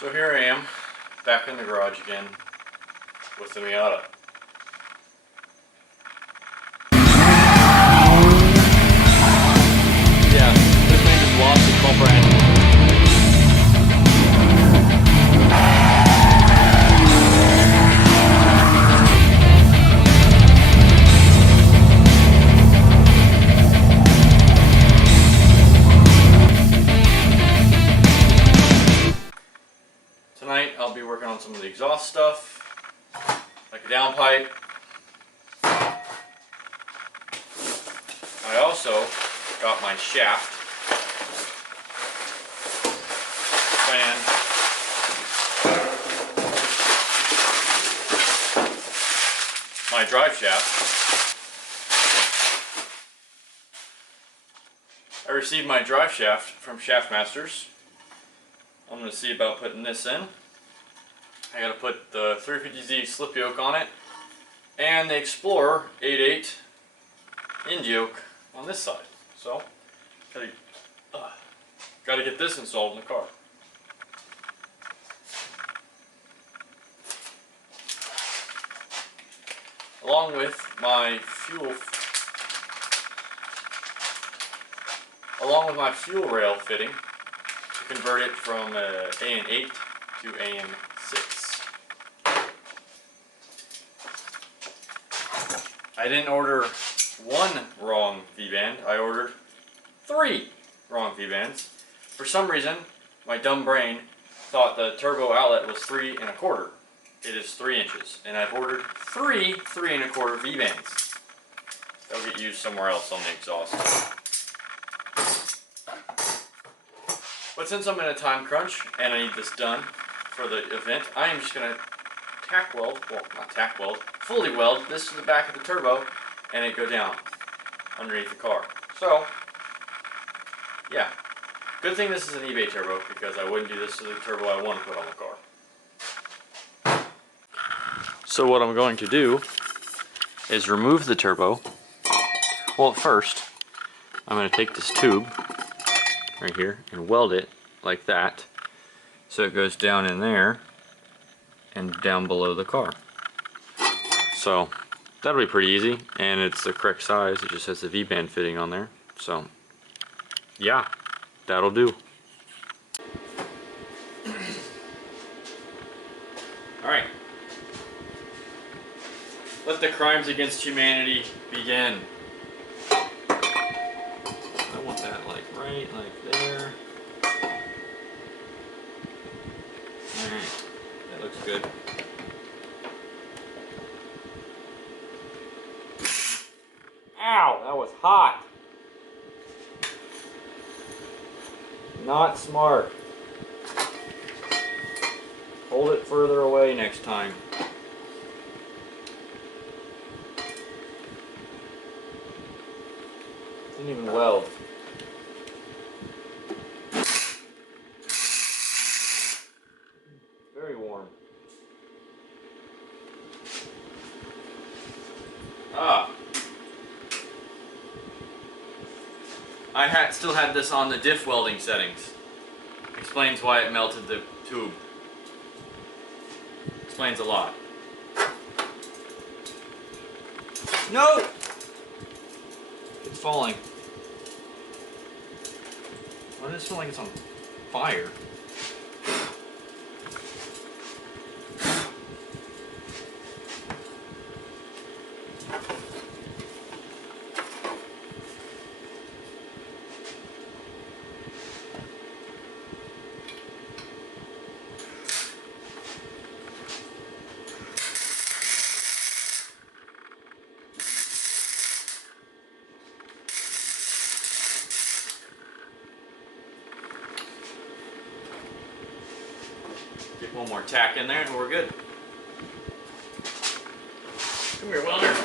So here I am, back in the garage again with the Miata. Yeah, this thing just lost its bumper handle. Tonight I'll be working on some of the exhaust stuff, like a downpipe. I also got my shaft and my drive shaft. I received my drive shaft from Shaftmasters. I'm going to see about putting this in. I got to put the 350Z slip yoke on it and the Explorer 8.8 hinge yoke on this side. So, got to get this installed in the car. Along with my fuel rail fitting to convert it from AN8 to AN6. I didn't order one wrong V-band, I ordered 3 wrong V-bands. For some reason, my dumb brain thought the turbo outlet was 3 1/4. It is 3 inches, and I've ordered 3 3 1/4 V-bands. They'll get used somewhere else on the exhaust. But since I'm in a time crunch and I need this done for the event, I am just going to tack weld, well not tack weld, fully weld this to the back of the turbo and it go down underneath the car. So, yeah. Good thing this is an eBay turbo because I wouldn't do this to the turbo I want to put on the car. So what I'm going to do is remove the turbo. Well, first, I'm going to take this tube right here and weld it like that so it goes down in there and down below the car. So that'll be pretty easy, and it's the correct size. It just has the V-band fitting on there. So yeah, that'll do. Alright, let the crimes against humanity begin. I want that right there. Alright, that looks good. Ow, that was hot. Not smart. Hold it further away next time. Didn't even weld. Very warm. I still had this on the diff welding settings. Explains why it melted the tube. Explains a lot. No! It's falling. Why does it smell like it's on fire? Get one more tack in there and we're good. Come here, welder.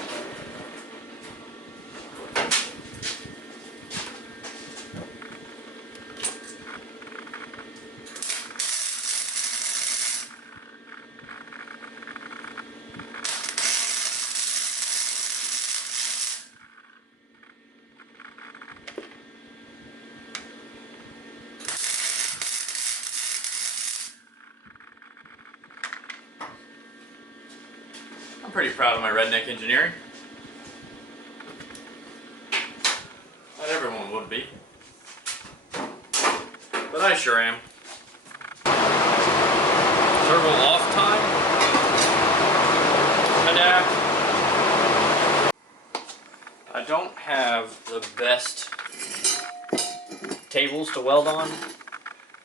I'm pretty proud of my redneck engineering. Not everyone would be, but I sure am. Turbo off time. Adapt. I don't have the best tables to weld on,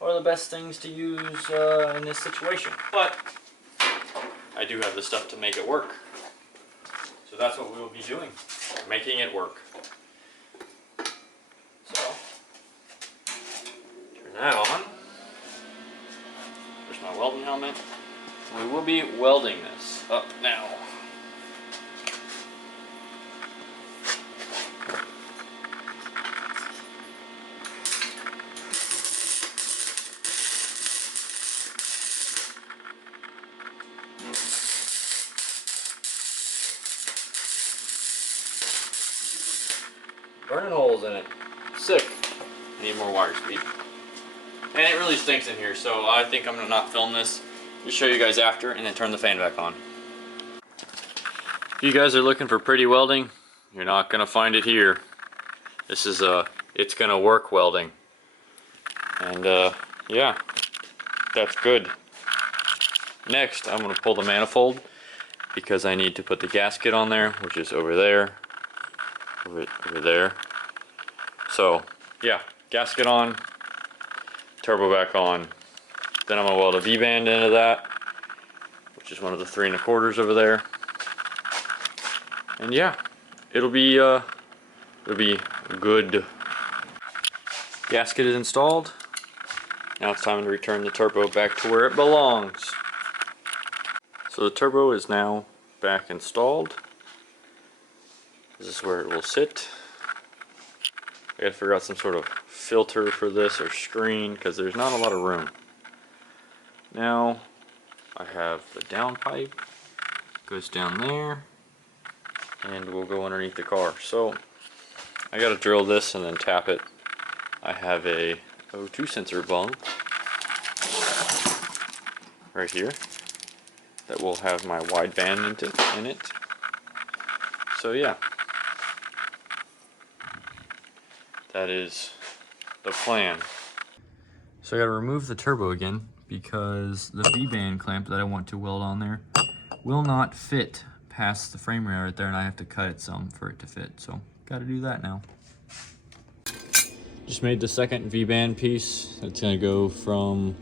or the best things to use in this situation, but I do have the stuff to make it work. So that's what we will be doing, making it work. So, turn that on. There's my welding helmet. We will be welding this up now. Burning holes in it. Sick. Need more wire speed. And it really stinks in here, so I think I'm gonna not film this. Just show you guys after and then turn the fan back on. If you guys are looking for pretty welding, you're not gonna find it here. This is it's gonna work welding. And yeah, that's good. Next, I'm gonna pull the manifold because I need to put the gasket on there, which is over there. Over there. So yeah, gasket on, turbo back on. Then I'm gonna weld a V-band into that, which is one of the 3 1/4s over there. And yeah, it'll be good. Gasket is installed. Now it's time to return the turbo back to where it belongs. So the turbo is now back installed. This is where it will sit. I gotta figure out some sort of filter for this or screen because there's not a lot of room. Now I have the downpipe, goes down there, and will go underneath the car. So I gotta drill this and then tap it. I have a O2 sensor bung right here that will have my wideband in it. So yeah. That is the plan. So I gotta remove the turbo again because the V-band clamp that I want to weld on there will not fit past the frame rail right there, and I have to cut it some for it to fit. So gotta do that now. Just made the second V-band piece. It's gonna go from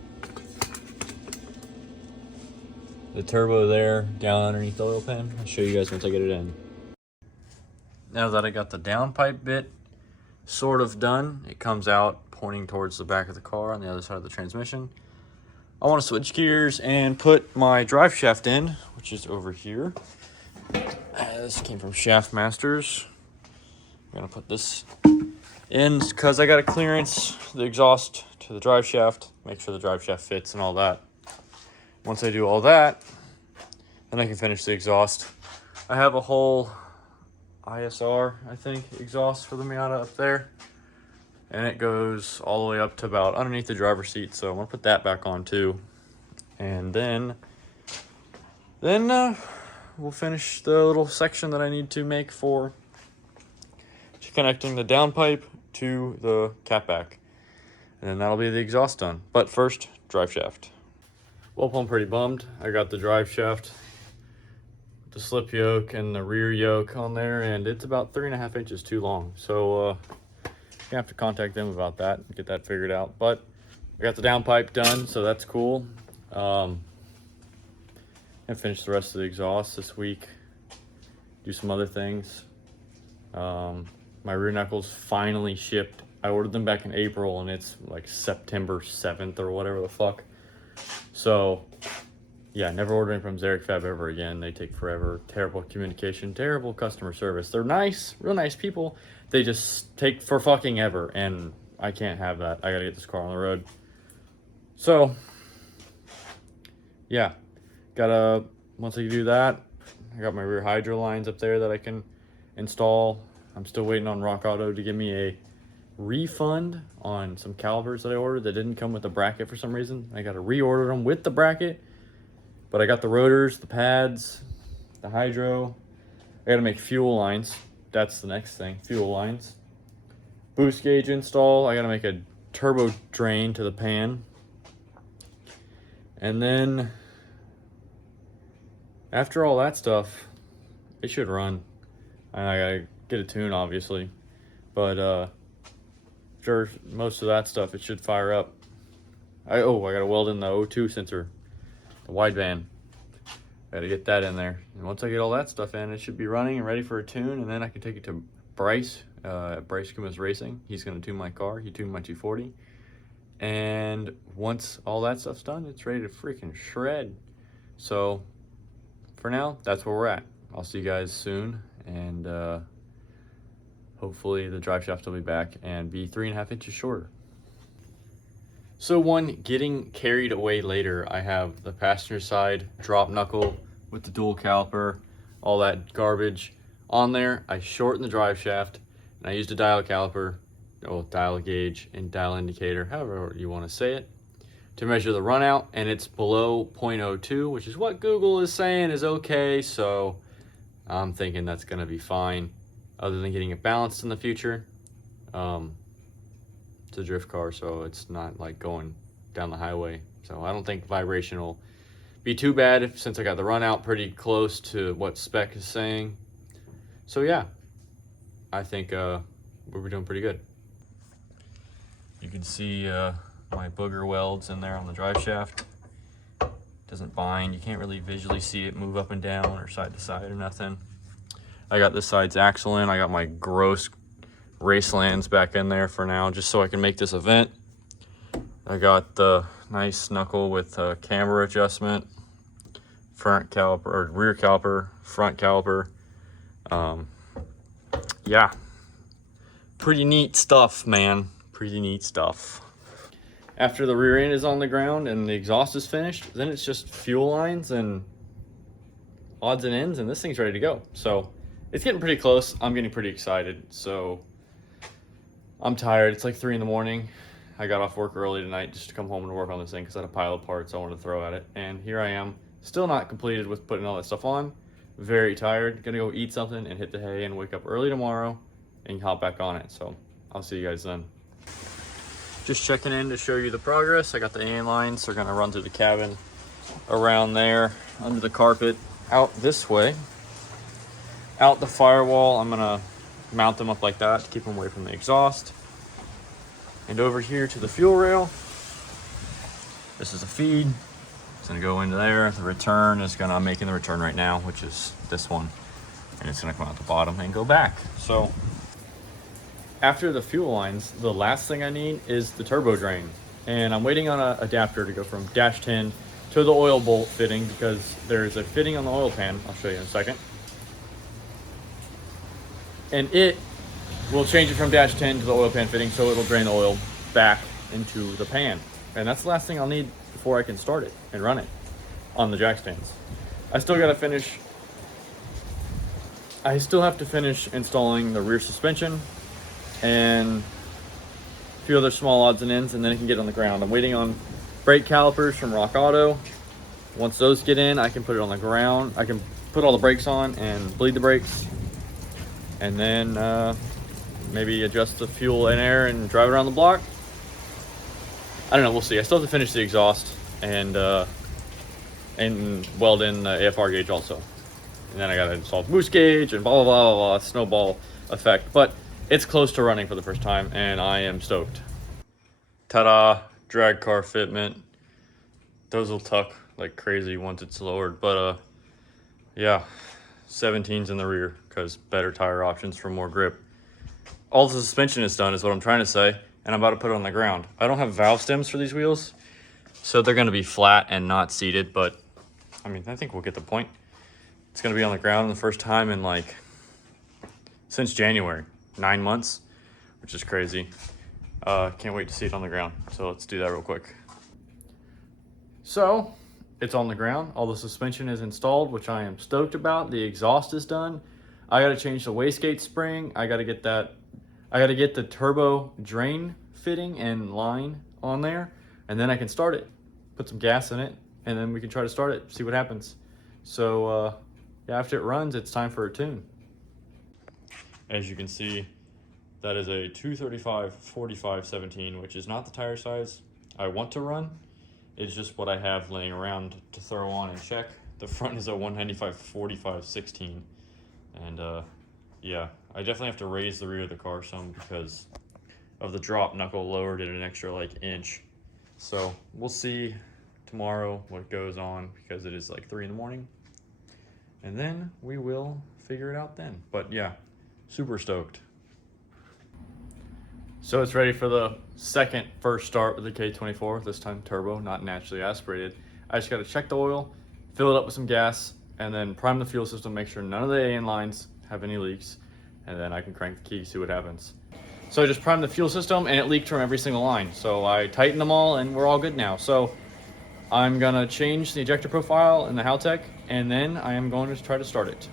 the turbo there down underneath the oil pan. I'll show you guys once I get it in. Now that I got the downpipe bit sort of done, it comes out pointing towards the back of the car on the other side of the transmission. I want to switch gears and put my drive shaft in, which is over here. This came from Shaft Masters. I'm gonna put this in because I got to clearance the exhaust to the drive shaft, make sure the drive shaft fits and all that. Once I do all that, then I can finish the exhaust. I have a whole ISR, I think, exhaust for the Miata up there, and it goes all the way up to about underneath the driver's seat, so I'm gonna put that back on too, and then we'll finish the little section that I need to make for connecting the downpipe to the catback, and then that'll be the exhaust done. But first, drive shaft. Well, I'm pretty bummed. I got the drive shaft, the slip yoke and the rear yoke on there, and it's about 3.5 inches too long. So you have to contact them about that and get that figured out. But I got the downpipe done, so that's cool. And finish the rest of the exhaust this week. Do some other things. My rear knuckles finally shipped. I ordered them back in April, and it's like September 7th or whatever the fuck. So yeah, never ordering from Zarek Fab ever again. They take forever. Terrible communication, terrible customer service. They're nice, real nice people. They just take for fucking ever, and I can't have that. I gotta get this car on the road. So yeah, once I do that, I got my rear hydro lines up there that I can install. I'm still waiting on Rock Auto to give me a refund on some calipers that I ordered that didn't come with the bracket for some reason. I got to reorder them with the bracket, but I got the rotors, the pads, the hydro. I gotta make fuel lines. That's the next thing, fuel lines. Boost gauge install. I gotta make a turbo drain to the pan. And then after all that stuff, it should run. And I gotta get a tune, obviously. But after most of that stuff, it should fire up. I gotta weld in the O2 sensor, the wideband. Gotta get that in there. And once I get all that stuff in, it should be running and ready for a tune. And then I can take it to Bryce, Bryce Kumas Racing. He's gonna tune my car. He tuned my 240. And once all that stuff's done, it's ready to freaking shred. So for now, that's where we're at. I'll see you guys soon. And hopefully the drive shaft will be back and be 3.5 inches shorter. So getting carried away later, I have the passenger side drop knuckle with the dual caliper, all that garbage on there. I shortened the drive shaft and I used a dial caliper, dial gauge and dial indicator, however you want to say it, to measure the run out, and it's below 0.02, which is what Google is saying is okay. So I'm thinking that's gonna be fine, other than getting it balanced in the future. It's a drift car, so it's not like going down the highway. So I don't think vibration will be too bad since I got the run out pretty close to what spec is saying. So yeah, I think we're doing pretty good. You can see my booger welds in there on the drive shaft. Doesn't bind. You can't really visually see it move up and down or side to side or nothing. I got this side's axle in. I got my gross race lands back in there for now, just so I can make this event. I got the nice knuckle with camber adjustment, front caliper or rear caliper, front caliper. Yeah, pretty neat stuff, man. Pretty neat stuff. After the rear end is on the ground and the exhaust is finished, then it's just fuel lines and odds and ends, and this thing's ready to go. So it's getting pretty close. I'm getting pretty excited. So I'm tired. It's like 3 in the morning. I got off work early tonight just to come home and work on this thing because I had a pile of parts I wanted to throw at it. And here I am, still not completed with putting all that stuff on. Very tired. Gonna go eat something and hit the hay and wake up early tomorrow and hop back on it. So I'll see you guys then. Just checking in to show you the progress. I got the AN lines. They're gonna run through the cabin, around there, under the carpet, out this way, out the firewall. I'm gonna mount them up like that to keep them away from the exhaust. And over here to the fuel rail. This is a feed. It's gonna go into there. The return is I'm making the return right now, which is this one. And it's gonna come out the bottom and go back. So after the fuel lines, the last thing I need is the turbo drain. And I'm waiting on an adapter to go from dash 10 to the oil bolt fitting because there's a fitting on the oil pan. I'll show you in a second. And it will change it from dash 10 to the oil pan fitting, so it'll drain the oil back into the pan. And that's the last thing I'll need before I can start it and run it on the jack stands. I still have to finish installing the rear suspension and a few other small odds and ends, and then it can get on the ground. I'm waiting on brake calipers from Rock Auto. Once those get in, I can put it on the ground. I can put all the brakes on and bleed the brakes, and then maybe adjust the fuel and air and drive around the block. I don't know, we'll see. I still have to finish the exhaust and weld in the AFR gauge also. And then I gotta install the boost gauge and blah, blah, blah, blah, blah, snowball effect. But it's close to running for the first time and I am stoked. Ta-da, drag car fitment. Those will tuck like crazy once it's lowered. But yeah, 17's in the rear because better tire options for more grip. All the suspension is done is what I'm trying to say, and I'm about to put it on the ground. I don't have valve stems for these wheels, so they're gonna be flat and not seated, but I mean, I think we'll get the point. It's gonna be on the ground the first time in like, since January, 9 months, which is crazy. Can't wait to see it on the ground, so let's do that real quick. So, it's on the ground. All the suspension is installed, which I am stoked about. The exhaust is done. I gotta change the wastegate spring. I gotta get the turbo drain fitting and line on there, and then I can start it. Put some gas in it, and then we can try to start it, see what happens. So yeah, after it runs, it's time for a tune. As you can see, that is a 235/45/17, which is not the tire size I want to run. It's just what I have laying around to throw on and check. The front is a 195/45/16. And yeah, I definitely have to raise the rear of the car some because of the drop knuckle lowered it an extra like inch. So we'll see tomorrow what goes on because it is like 3 in the morning. And then we will figure it out then. But yeah, super stoked. So it's ready for the first start with the K24, this time turbo, not naturally aspirated. I just gotta check the oil, fill it up with some gas, and then prime the fuel system, make sure none of the AN lines have any leaks, and then I can crank the key, see what happens. So I just primed the fuel system and it leaked from every single line. So I tightened them all and we're all good now. So I'm gonna change the ejector profile in the Haltech, and then I am going to try to start it.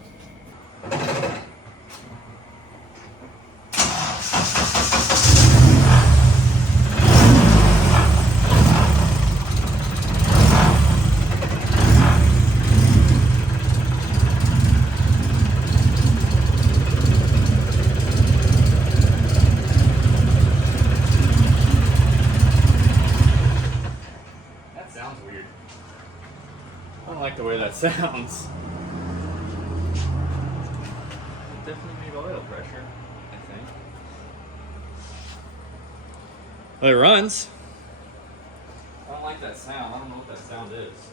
Sounds weird. I don't like the way that sounds. It definitely need oil pressure, I think. Well, it runs. I don't like that sound. I don't know what that sound is.